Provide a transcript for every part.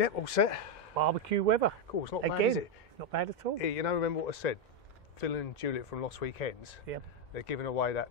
Yep, all set. Barbecue weather. Of course, not bad, Again, is it? not bad at all. Yeah, you know, remember what I said? Phil and Juliet from Lost Weekends. Yep. They're giving away that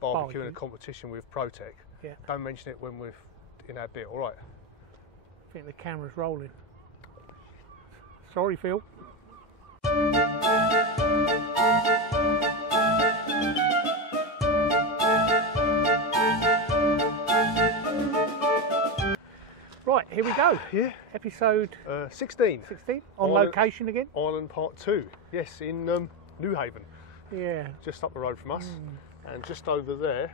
barbecue in a competition with ProTech. Yeah. Don't mention it when we're in our bit, all right? I think the camera's rolling. Sorry, Phil. Right, here we go. Yeah. Episode 16. 16. On location again? Ireland Part 2. Yes, in New Haven. Yeah. Just up the road from us. And just over there,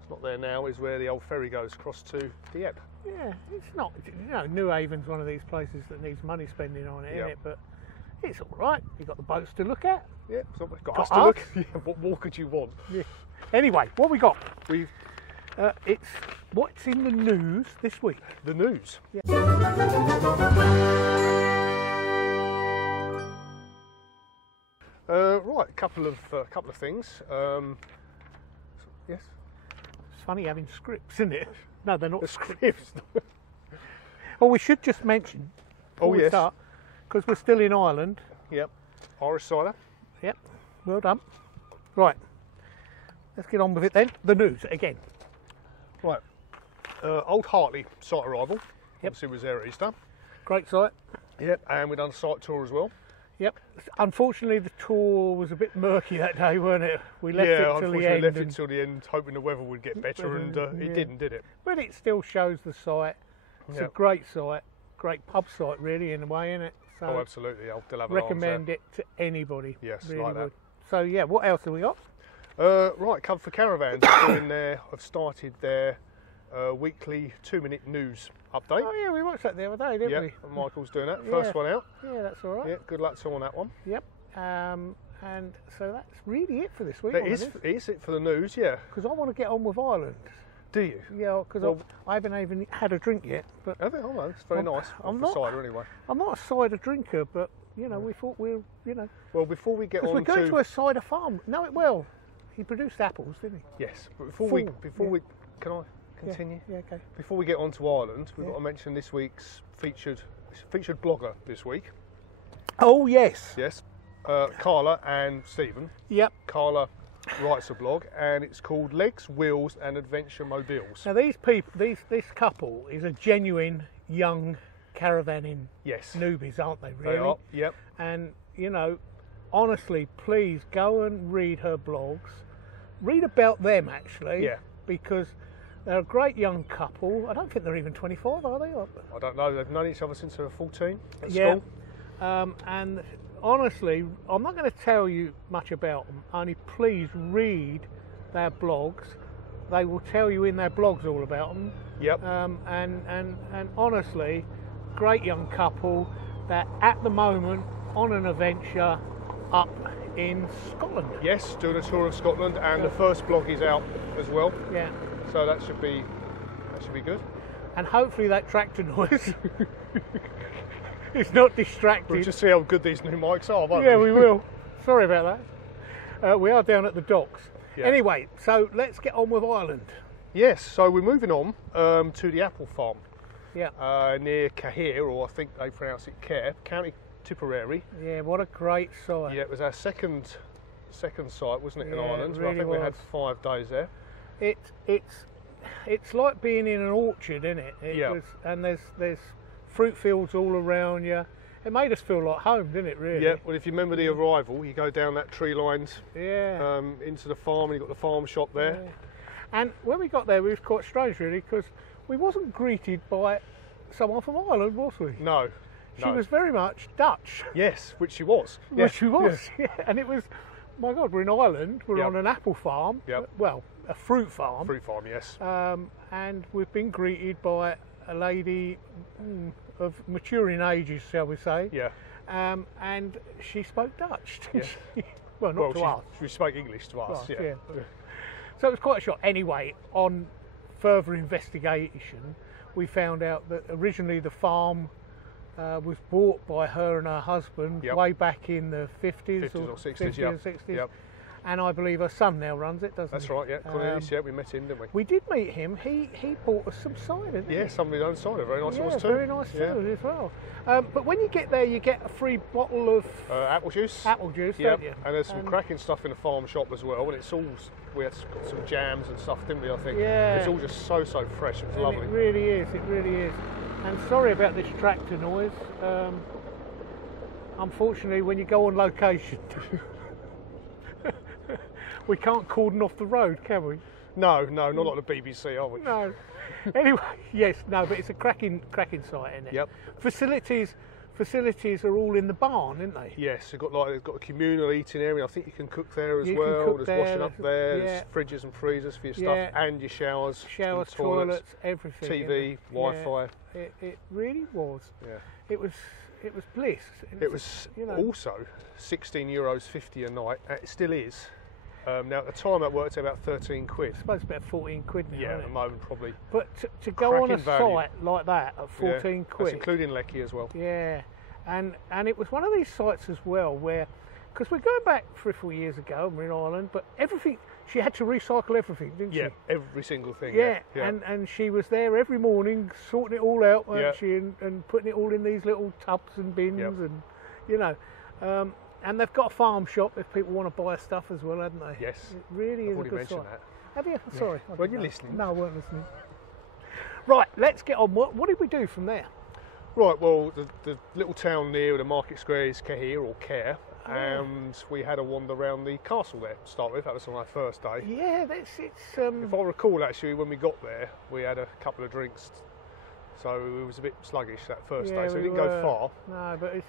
it's not there now, is where the old ferry goes across to Dieppe. Yeah, it's not, you know, New Haven's one of these places that needs money spending on it, isn't it? But it's all right. You've got the boats to look at. Yeah, so we've got us to look. Yeah, what more could you want? Yeah. Anyway, what we got? We've It's what's in the news this week. the news. Yeah. Right, a couple of things. Yes. It's funny having scripts, isn't it? No, they're not The scripts. Well, we should just mention. Oh yes. Because we're still in Ireland. Yep. Irish cider. Yep. Well done. Right. Let's get on with it then. The news again. Right. Old Hartley site arrival. Yep. Obviously was there at Easter. Great site. Yep. And we've done a site tour as well. Yep. Unfortunately, the tour was a bit murky that day, weren't it? We left it till the end. Left it till the end, hoping the weather would get better, and it didn't, did it? But it still shows the site. It's a great site, great pub site, really, in a way, isn't it? So Oh, absolutely. I'll have recommend it to anybody. Yes, really like that. would. So yeah, what else have we got? Right, come for Caravans. I've started their weekly 2-minute news update. Oh yeah, we watched that the other day, didn't we? And Michael's doing that. First one out. Yeah, that's all right. Yeah, good luck to him on that one. Yep. And so that's really it for this week. That is it for the news, yeah. Because I want to get on with Ireland. Do you? Yeah, because I haven't even had a drink yet. But I think, oh, it's very nice. I'm for not cider anyway. I'm not a cider drinker, but you know, we thought Well, before we get on we're going to a cider farm. No, he produced apples, didn't he? Yes, but before we can I continue? Yeah, okay. Before we get on to Ireland, we've got to mention this week's featured blogger this week. Oh yes. Yes, Carla and Stephen. Yep. Carla writes a blog, and it's called Legs, Wheels and Adventure Mobiles. Now these people, this couple is a genuine young caravanning newbies, aren't they? Really? They are. Yep. And you know, honestly, please go and read her blogs. Read about them actually. Yeah. Because they're a great young couple. I don't think they're even 25, are they? I don't know. They've known each other since they were 14 at yeah. school. And honestly, I'm not going to tell you much about them. Only please read their blogs. They will tell you in their blogs all about them. Yep. And honestly, great young couple that at the moment on an adventure up in Scotland. Yes, doing a tour of Scotland, and the first blog is out as well. Yeah. So that should be good. And hopefully that tractor noise is not distracting. We'll just see how good these new mics are, won't we? Yeah, we will. Sorry about that. We are down at the docks. Yeah. Anyway, so let's get on with Ireland. Yes, so we're moving on to the apple farm. Yeah. Near Cahir, or I think they pronounce it Care, County Tipperary. Yeah, what a great site. Yeah, it was our second site, wasn't it, in Ireland? It really I think we had 5 days there. It's like being in an orchard, isn't it? And there's fruit fields all around you. It made us feel like home, didn't it, really? Yeah, well, if you remember the arrival, you go down that tree lined into the farm, and you've got the farm shop there. Yeah. And when we got there, it was quite strange, really, because we wasn't greeted by someone from Ireland, was we? No. She was very much Dutch. Yes, which she was. Yes, she was. Yeah. And it was, my God, we're in Ireland, we're on an apple farm. Yep. Well, a fruit farm. Fruit farm, yes. And we've been greeted by a lady of maturing ages, shall we say. Yeah. And she spoke Dutch, didn't Yeah. she? Well, not to us. She spoke English to us, yeah. So it was quite a shock. Anyway, on further investigation, we found out that originally the farm was bought by her and her husband way back in the 50s or 60s. Yep. and I believe her son now runs it, doesn't he? That's right, yeah. Cornelius, yeah, we met him, didn't we? We did meet him. He bought us some cider, didn't he? Yeah, some of his own cider. Very nice ones too. Very nice too as well. But when you get there, you get a free bottle of apple juice. Apple juice, yeah, don't you? And there's some cracking stuff in the farm shop as well. And it's all, we had got some jams and stuff, didn't we? I think. Yeah. It's all just so fresh. It was lovely. It really is. It really is. And sorry about this tractor noise. Unfortunately, when you go on location, we can't cordon off the road, can we? No, not like the BBC, are we? No. Anyway, yes, no, but it's a cracking site, isn't it? Yep. Facilities are all in the barn, aren't they? Yes, they've got a communal eating area. I think you can cook there as well. Can cook There's washing up there. Yeah. There's fridges and freezers for your stuff, and your showers, toilets, everything. TV, Wi-Fi. It really was. Yeah. It was bliss. It was also €16.50 a night. It still is. Now at the time that worked out about 13 quid. I suppose it's about 14 quid now. Yeah, at the moment probably. But to go on a value. site like that at 14 quid. That's including Lecky as well. Yeah, and it was one of these sites as well where, because we're going back 3 or 4 years ago, and we're in Ireland, but everything, she had to recycle everything, didn't she? Yeah, every single thing. Yeah. And she was there every morning sorting it all out, weren't she, and putting it all in these little tubs and bins, and and they've got a farm shop if people want to buy stuff as well, haven't they? Yes. It really is a good site. That. Have you? Yeah. Sorry. Weren't you listening? No, I weren't listening. Right, let's get on. What did we do from there? Right, well, the little town near the market square is Cahir, or Care, and we had a wander around the castle there to start with. That was on our first day. Yeah, it's. If I recall, actually, when we got there, we had a couple of drinks, so it was a bit sluggish that first day, so we didn't go far. No, but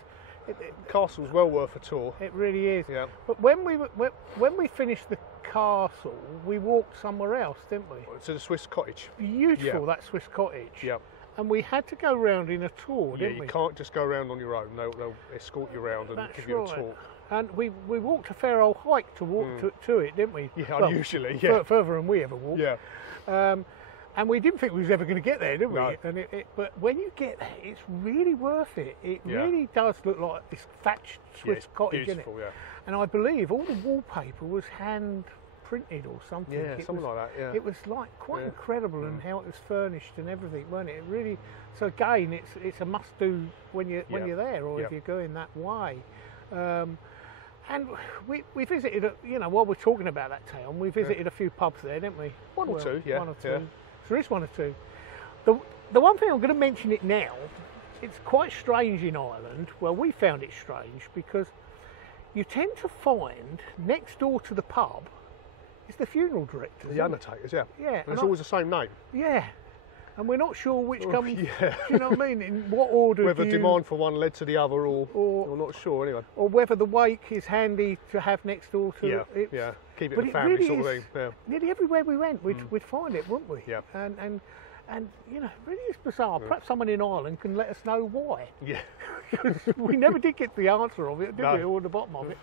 Castle's well worth a tour. It really is. Yeah. But when we finished the castle, we walked somewhere else, didn't we? To the Swiss cottage. Beautiful, that Swiss cottage. Yeah. And we had to go round in a tour, didn't we? Yeah, you can't just go around on your own. They'll escort you around and give you a talk. And we walked a fair old hike to walk to it, didn't we? Yeah, unusually, yeah. Further than we ever walked. Yeah. And we didn't think we was ever going to get there, did we? No. And but when you get there, it's really worth it. It really does look like this thatched Swiss cottage, beautiful, isn't it? Yeah. And I believe all the wallpaper was hand printed or something. Yeah, something like that. Yeah. It was like quite incredible, and how it was furnished and everything, wasn't it? It really. So again, it's a must do when you're there, or if you're going that way. And we visited, while we're talking about that town, we visited a few pubs there, didn't we? One or two. So there is one or two. The one thing I'm going to mention it now, it's quite strange in Ireland. Well, we found it strange because you tend to find next door to the pub is the funeral directors. The undertakers, yeah. Yeah. And it's always the same name. Yeah. And we're not sure which comes. Yeah. Do you know what I mean? In what order? Whether demand for one led to the other, or not sure anyway. Or whether the wake is handy to have next door to. Yeah. Keep it in the family really sort of thing. Yeah. Nearly everywhere we went, we'd find it, wouldn't we? Yeah. And really is bizarre. Perhaps someone in Ireland can let us know why. Yeah. We never did get the answer of it, did we? Or the bottom of it.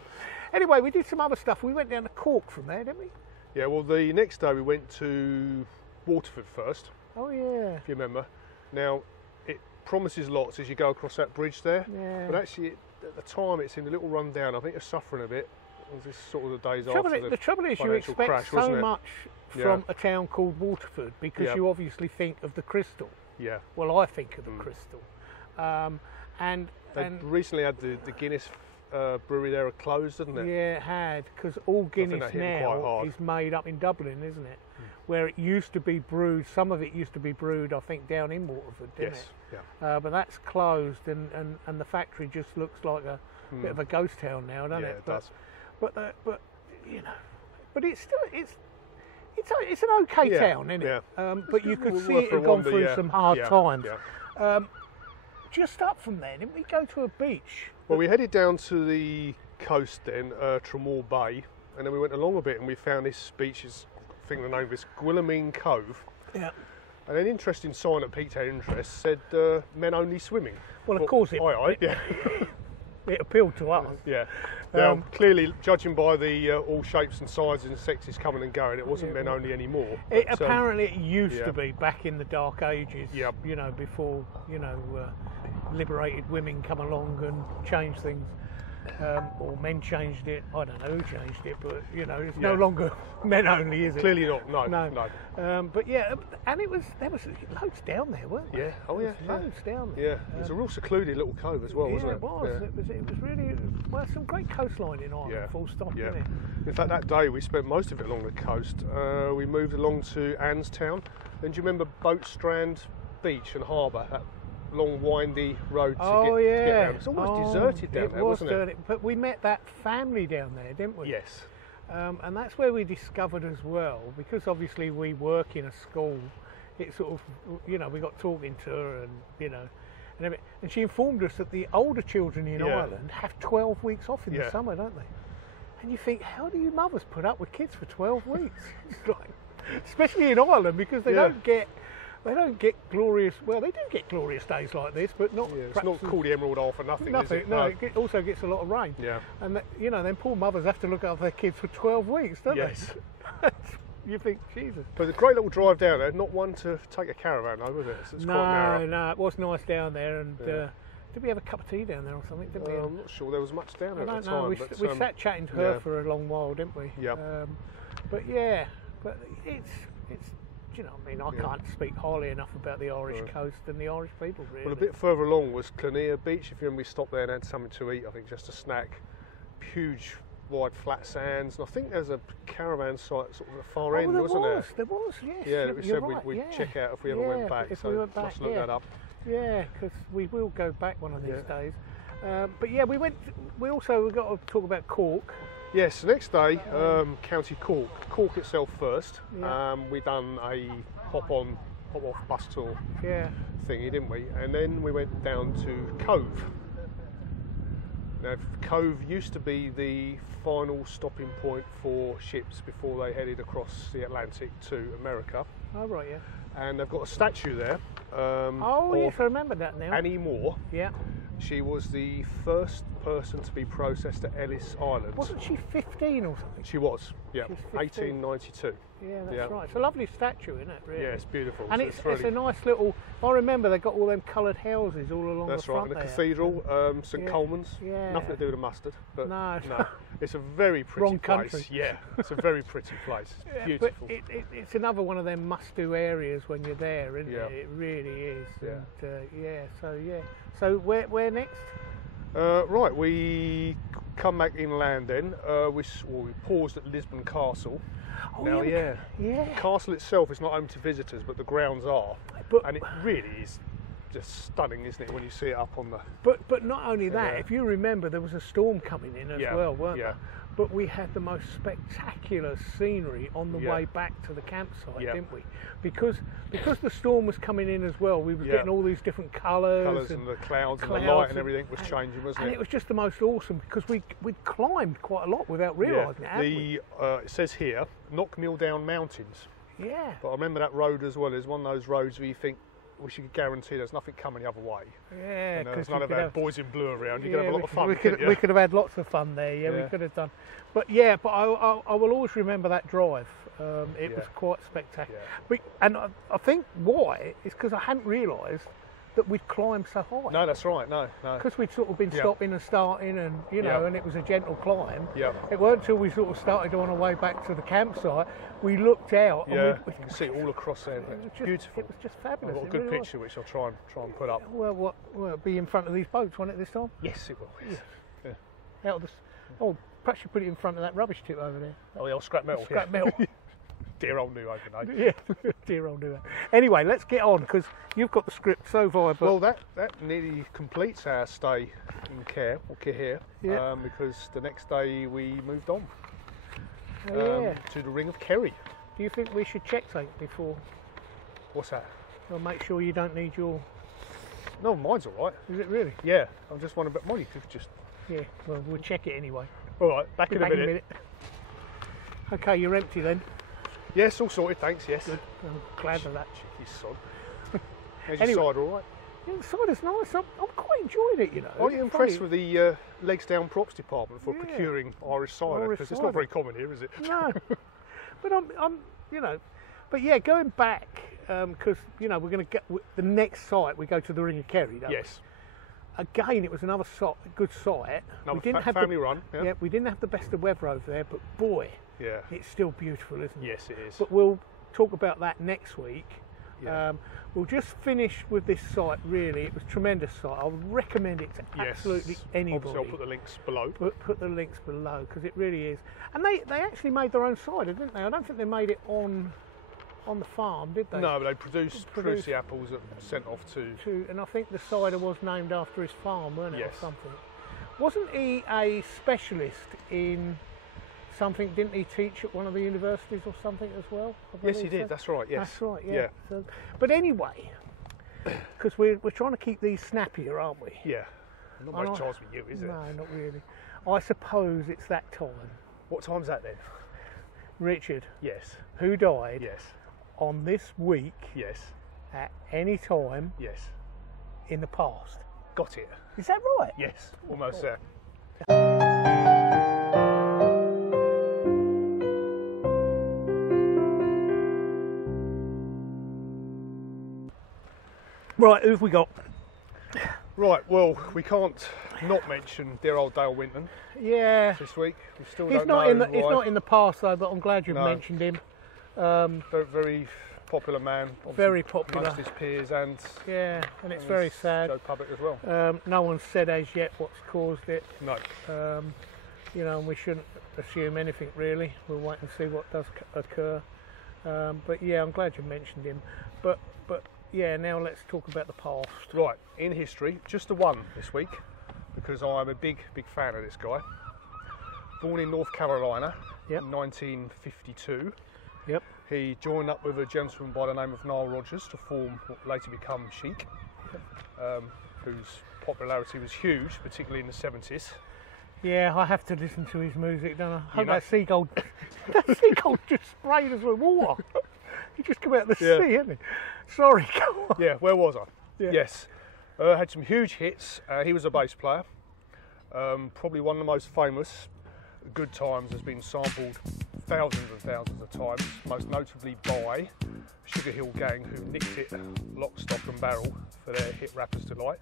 Anyway, we did some other stuff. We went down to Cork from there, didn't we? Yeah. Well, the next day we went to Waterford first. Oh yeah. If you remember. Now, it promises lots as you go across that bridge there. Yeah. But actually, at the time, it seemed a little run down. I think it's suffering a bit. This is sort of the days after the trouble is you expect crash, so much from a town called Waterford because you obviously think of the Crystal. Yeah. Well, I think of the Crystal. And they recently had the Guinness brewery there closed, didn't it? Yeah, it had, because all Guinness now is made up in Dublin, isn't it? Where it used to be brewed, some of it used to be brewed, I think, down in Waterford, didn't it? Yeah. But that's closed, and the factory just looks like a bit of a ghost town now, doesn't it? It does. But it's still it's an okay town, isn't it? But you could see it had gone through some hard times. Yeah. Just up from there, didn't we go to a beach? Well, we headed down to the coast then, Tramore Bay, and then we went along a bit and we found this beach, I think the name of it's Gwillimeen Cove. Yeah. And an interesting sign that piqued our interest said men only swimming. Well, of course it appealed to us. Yeah. Now, clearly, judging by the all shapes and sizes and sexes coming and going, it wasn't men only anymore. Apparently, it used to be back in the Dark Ages. Yep. Before liberated women come along and change things. or men changed it. I don't know who changed it, but you know, it's Yeah. no longer men only, is it? Clearly not. No. But yeah, and there was loads down there, weren't there? Yeah. Oh yeah. There was loads down there. Yeah. It was a real secluded little cove as well, wasn't it? It was. Yeah. It was really, well, some great coastline in Ireland. Yeah. Full stop, Yeah. isn't it? In fact, that day we spent most of it along the coast. We moved along to Annestown. And do you remember Boat Strand Beach and Harbour? That long windy road to get down. It's almost deserted down there, wasn't it? But we met that family down there, didn't we? Yes. And that's where we discovered as well, because obviously we work in a school, it sort of, you know, we got talking to her and, you know, and she informed us that the older children in Ireland have 12 weeks off in the summer, don't they? And you think, how do you mothers put up with kids for 12 weeks? It's like, especially in Ireland, because they don't get glorious. Well, they do get glorious days like this, but not. Yeah, it's not called the Emerald Isle for nothing. Is it? No, it also gets a lot of rain. Yeah. And you know, then poor mothers have to look after their kids for 12 weeks, don't Yes. they? You think, Jesus. But a great little drive down there. Not one to take a caravan, though, was it? It's quite narrow. No, it was nice down there. And did we have a cup of tea down there or something? Didn't we? I'm not sure there was much down there I at the don't know. time. We sat chatting to her for a long while, didn't we? Yeah. But it's. You know, I mean, I can't speak highly enough about the Irish coast and the Irish people, really. Well, a bit further along was Clonea Beach. If you remember, we stopped there and had something to eat, I think, just a snack. Huge, wide, flat sands. And I think there's a caravan site sort of at the far end, wasn't there? There was, yes. Yeah, we said right, we'd check out if we ever went back. If so we went back, must look that up. Yeah, because we will go back one of these days. But yeah, we got to talk about Cork. Yes, the next day, County Cork. Cork itself first. Yeah. We done a hop-off bus tour thingy, didn't we? And then we went down to Cove. Now, Cove used to be the final stopping point for ships before they headed across the Atlantic to America. Oh, right, yeah. And they've got a statue there. Yes, I remember that now. Annie Moore. Yeah. She was the first person to be processed at Ellis Island. Wasn't she 15 or something? She was, yeah. She was 15. 1892. Yeah, that's right. It's a lovely statue, isn't it, really? Yeah, it's beautiful. And so it's a nice little... I remember they got all them coloured houses all along the front. That's right, and the there. cathedral, St Coleman's. Yeah. Nothing to do with the mustard. But no. It's a very pretty Wrong place. country. Yeah, it's a very pretty place. It's beautiful. But it's another one of them must-do areas when you're there, isn't it? It really is. Yeah. And, So where next? Right, we come back inland then. We paused at Lisbon Castle. Oh, now, yeah. The castle itself is not open to visitors, but the grounds are. And it really is just stunning, isn't it, when you see it up on the... But not only that, if you remember, there was a storm coming in as well, weren't there? But we had the most spectacular scenery on the way back to the campsite, didn't we? Because the storm was coming in as well, we were getting all these different colours and the clouds and the light and everything was changing, wasn't it? And it was just the most awesome, because we'd climbed quite a lot without realising it, it says here, Knockmill Down Mountains. Yeah. But I remember that road as well is one of those roads where you think, we should guarantee there's nothing coming the other way. Yeah, because there's none of our boys in blue around. You could have a lot of fun. We could have had lots of fun there. Yeah, we could have done. But I will always remember that drive. It was quite spectacular. And I think why is because I hadn't realised that we'd climbed so high. No, that's right. No. Because we'd sort of been stopping and starting, and and it was a gentle climb. Yeah. It weren't until we sort of started on our way back to the campsite, we looked out. Yeah. And you can see it all across there. Beautiful. It was just fabulous. I've got a good picture which I'll try and put up. Well, it'll be in front of these boats, won't it, this time? Yes, it will. Yes. Yeah. Perhaps you put it in front of that rubbish tip over there. Oh, the old scrap metal. Scrap metal. Dear old New Open, Yeah, dear old New Open. Anyway, let's get on, because you've got the script so far. Well, that nearly completes our stay in Cahir, because the next day we moved on to the Ring of Kerry. Do you think we should check something before? What's that? Well, make sure you don't need your... No, mine's all right. Is it really? Yeah, I'm just wondering about money. Yeah, well, we'll check it anyway. All right, back in a minute. Okay, you're empty then? Yes, all sorted, thanks, yes. Good. I'm glad of that. Cheeky sod. How's your side, all right? Yeah, the side is nice. I'm quite enjoying it, you know. Are you impressed with the legs down props department for procuring Irish cider? Because it's not very common here, is it? No. But I'm but yeah, going back, because, we're going to get the next site, we go to the Ring of Kerry, don't we? Yes. again, it was another good site. Another we didn't have family run. Yeah, we didn't have the best of weather over there, but boy, yeah, it's still beautiful, isn't it? Yes, it is. But we'll talk about that next week. Yeah. We'll just finish with this site. Really, it was a tremendous site. I would recommend it to absolutely anybody. Obviously, I'll put the links below. Put the links below, because it really is. And they actually made their own cider, didn't they? I don't think they made it on the farm, did they? No, but they produced the apples that were sent off to. And I think the cider was named after his farm, weren't it, Yes. or something? Wasn't he a specialist in something? Didn't he teach at one of the universities or something as well? Yes, he did. That's right. Yes. That's right. Yeah. So, but anyway, because we're trying to keep these snappier, aren't we? Yeah. Not much chance with you, is it? No, not really. I suppose it's that time. What time's that then? Richard, Yes. who died Yes. on this week Yes. at any time Yes. in the past. Got it. Is that right? Yes. Almost there. Right, who have we got? Right. Well, we can't not mention dear old Dale Winton Yeah. this week. We still He's don't not know in the why. he's not in the past though, but I'm glad you've No. mentioned him. Very, very popular man. Obviously Very popular. Amongst his peers and Yeah, and it's very sad. Joe public as well. No one's said as yet what's caused it. No. You know, and we shouldn't assume anything really. We'll wait and see what does occur. But yeah, I'm glad you mentioned him. But yeah, now let's talk about the past. Right, in history, just the one this week, because I'm a big fan of this guy. Born in North Carolina Yep. in 1952, Yep. he joined up with a gentleman by the name of Nile Rodgers to form what later became Chic, whose popularity was huge, particularly in the 70s. Yeah, I have to listen to his music, don't I? I hope know- that seagull just sprayed us with water. He just come out of the Yeah. sea, hasn't he? Sorry, go on. Yeah, where was I? Yeah. Yes, had some huge hits. He was a bass player. Probably one of the most famous. Good Times has been sampled thousands and thousands of times, most notably by Sugar Hill Gang, who nicked it lock, stock and barrel for their hit Rapper's Delight.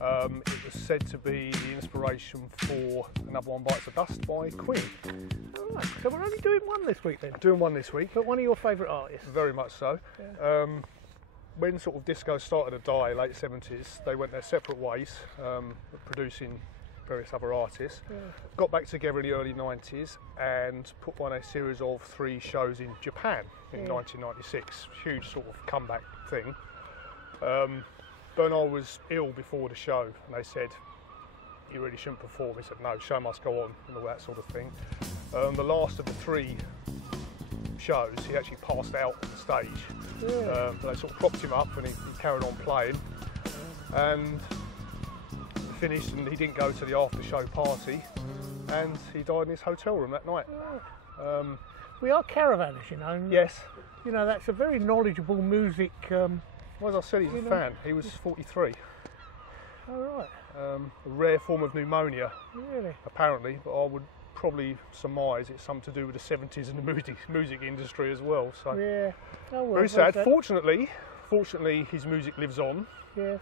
It was said to be the inspiration for Another One Bites the Dust by Queen. All right, so we're only doing one this week then. Doing one this week. But one of your favourite artists. Very much so. Yeah. When sort of disco started to die, late 70s, they went their separate ways, producing various other artists. Yeah. Got back together in the early 90s and put on a series of 3 shows in Japan in 1996. Huge sort of comeback thing. Bernard was ill before the show and they said, you really shouldn't perform. He said, no, show must go on and all that sort of thing. The last of the 3 shows, he actually passed out on the stage. Yeah. But they sort of propped him up and he carried on playing. And finished and he didn't go to the after show party and he died in his hotel room that night. We are caravanners, you know. And, Yes. You know, that's a very knowledgeable music. Well, as I said, he's a fan. He was 43. All right. A rare form of pneumonia, Really? apparently, but I would probably surmise it's something to do with the 70s and the music industry as well. So Yeah. Oh, well, very sad. that. Fortunately, his music lives on. Yes.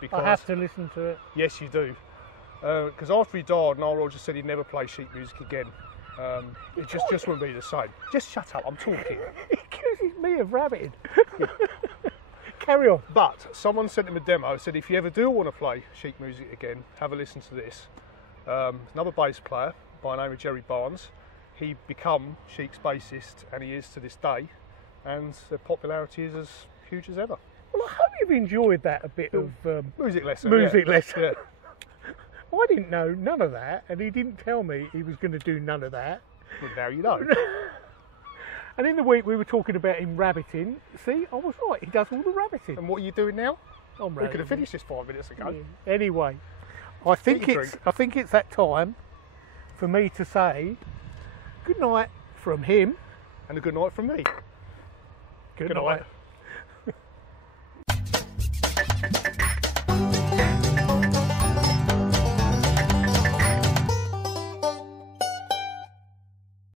Because I have to listen to it. Yes, you do. Because after he died, Nile Rodgers said he'd never play sheet music again. It just wouldn't be the same. Just shut up, I'm talking. He accuses me of rabbiting. Carry on. But someone sent him a demo, said if you ever do want to play sheet music again, have a listen to this. Another bass player by the name of Jerry Barnes. He become Chic's bassist and he is to this day. And their popularity is as huge as ever. Well, I hope you've enjoyed that a bit of Music lesson. music lesson. Yeah. I didn't know none of that, and he didn't tell me he was going to do none of that. Well, now you know. And in the week we were talking about him rabbiting. See, I was right. He does all the rabbiting. And what are you doing now? I'm We could have rabbiting. finished this 5 minutes ago. Yeah. Anyway, I think your it's that time for me to say good night from him. And a good night from me. Good night.